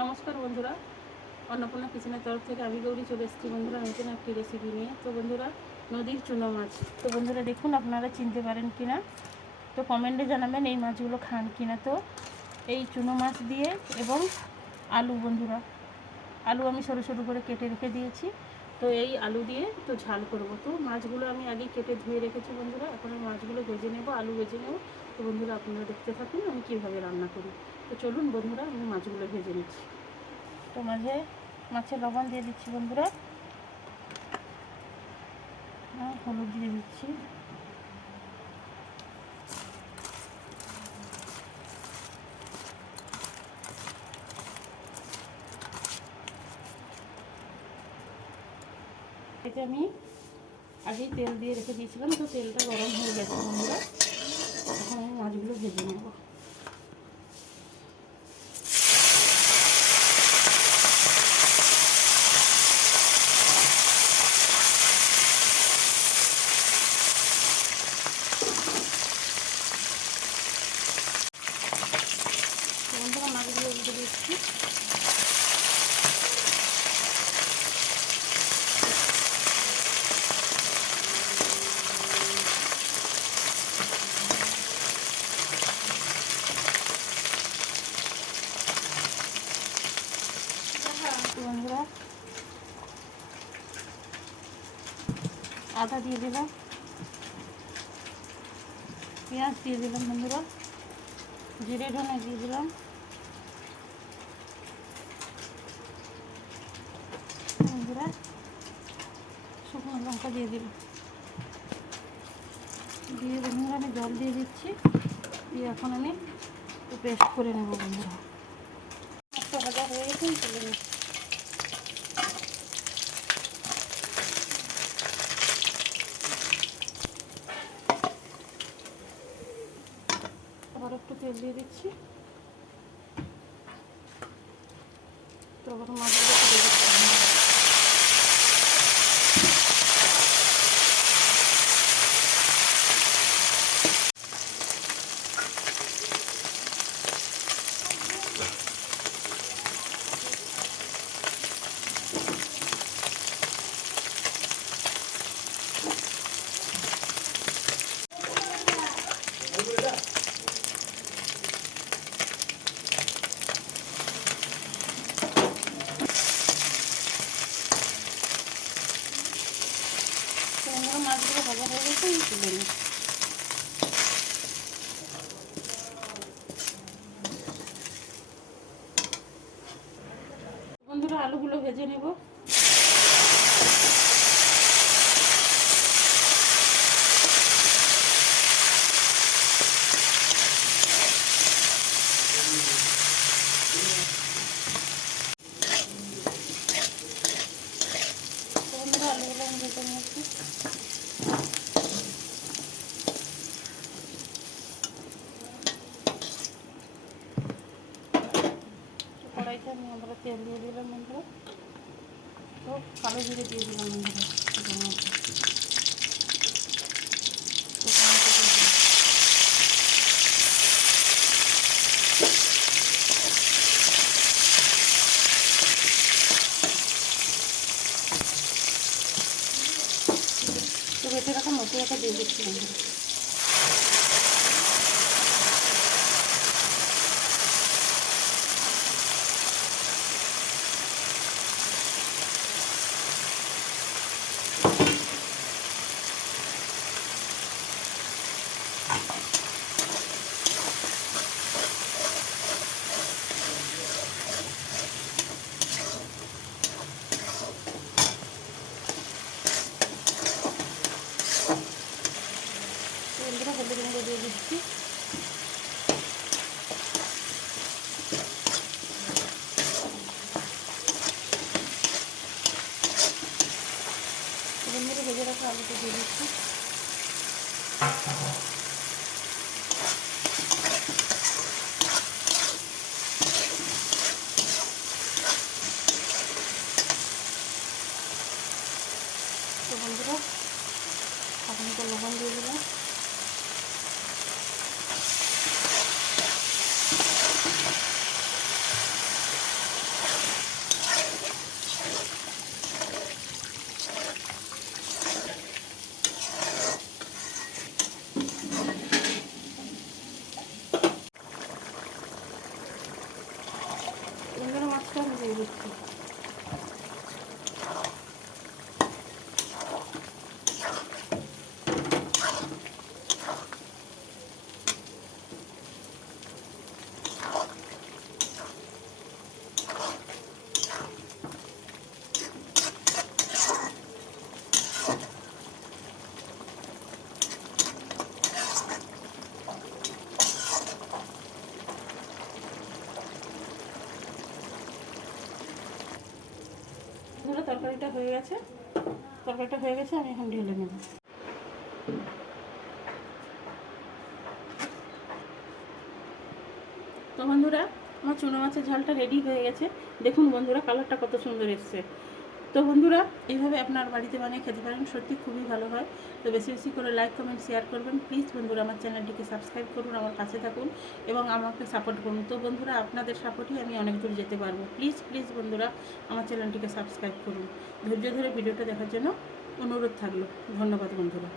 নমস্কার বন্ধুরা, অন্নপূর্ণা কিচেনের তরফ থেকে আমি গৌরী চলে এসেছি বন্ধুরা নতুন একটি রেসিপি নিয়ে। তো বন্ধুরা, নদীর চুনো মাছ। তো বন্ধুরা দেখুন, আপনারা চিনতে পারেন কিনা, তো কমেন্টে জানাবেন এই মাছগুলো খান কিনা। তো এই চুনো মাছ দিয়ে এবং আলু, বন্ধুরা আলু আমি সরু সরু করে কেটে রেখে দিয়েছি। তো এই আলু দিয়ে তো ঝাল করব। তো মাছগুলো আমি আগেই কেটে ধুয়ে রেখেছি বন্ধুরা। এখন আমি মাছগুলো ভেজে নেব, আলু ভেজে নেব। তো বন্ধুরা আপনারা দেখতে থাকুন আমি কীভাবে রান্না করি। তো চলুন বন্ধুরা, আমি মাছগুলো ভেজে নিচ্ছি। তো মাছে লবণ দিয়ে দিচ্ছি বন্ধুরা, হলুদ দিয়ে দিচ্ছি, এতে আমি আগেই তেল দিয়ে রেখে দিয়েছিলাম। তো তেলটা গরম হয়ে গেছে বন্ধুরা, এখন আমি মাছগুলো ভেজে নেব। বন্ধুরা মাছগুলো উল্টে দিচ্ছি। বন্ধুরা আদা দিয়ে দিলাম, পেঁয়াজ দিয়ে দিলাম বন্ধুরা, জিরে ধনে দিয়ে দিলাম, বন্ধুরা শুকনো লঙ্কা দিয়ে দিলাম, দিয়ে বন্ধুরা আমি জল দিয়ে দিচ্ছি। দিয়ে এখন আমি পেস্ট করে নেব বন্ধুরা। একটা ভাজা হয়ে গেছে, তুলে নেব। আবার একটু তেল দিয়ে দিচ্ছি। তো আবার মাছগুলো দিয়ে দিচ্ছি। মাছগুলো ভাজা হয়ে গেছে, তুলে নিই। বন্ধুরা আলুগুলো ভেজে নেব। বন্ধুরা আলুগুলো আমি ভেজে নিয়েছি। কড়াইতে আমি আমরা তেল দিয়ে দিলাম বন্ধুরা। তো কালো জিরে দিয়ে দিলাম বন্ধুরা। তো বেটে রাখা মশলাটা দিয়ে দিচ্ছি বন্ধুরা। মাছটা আমি দিয়ে দিচ্ছি। ধরো তরকারিটা হয়ে গেছে, আমি এখন ঢেলে নেব। তো বন্ধুরা, আমার চুনো মাছের ঝালটা রেডি হয়ে গেছে। দেখুন বন্ধুরা, কালারটা কত সুন্দর এসছে। তো বন্ধুরা, এইভাবে আপনার বাড়িতে বানিয়ে খেতে পারেন, সত্যি খুবই ভালো হয়। তো বেশি বেশি করে লাইক কমেন্ট শেয়ার করবেন প্লিজ বন্ধুরা। আমার চ্যানেলটিকে সাবস্ক্রাইব করুন, আমার পাশে থাকুন এবং আমাকে সাপোর্ট করুন। তো বন্ধুরা, আপনাদের সাপোর্টই আমি অনেক দূর যেতে পারবো। প্লিজ প্লিজ বন্ধুরা, আমার চ্যানেলটিকে সাবস্ক্রাইব করুন। ধৈর্য ধরে ভিডিওটা দেখার জন্য অনুরোধ থাকলো। ধন্যবাদ বন্ধুরা।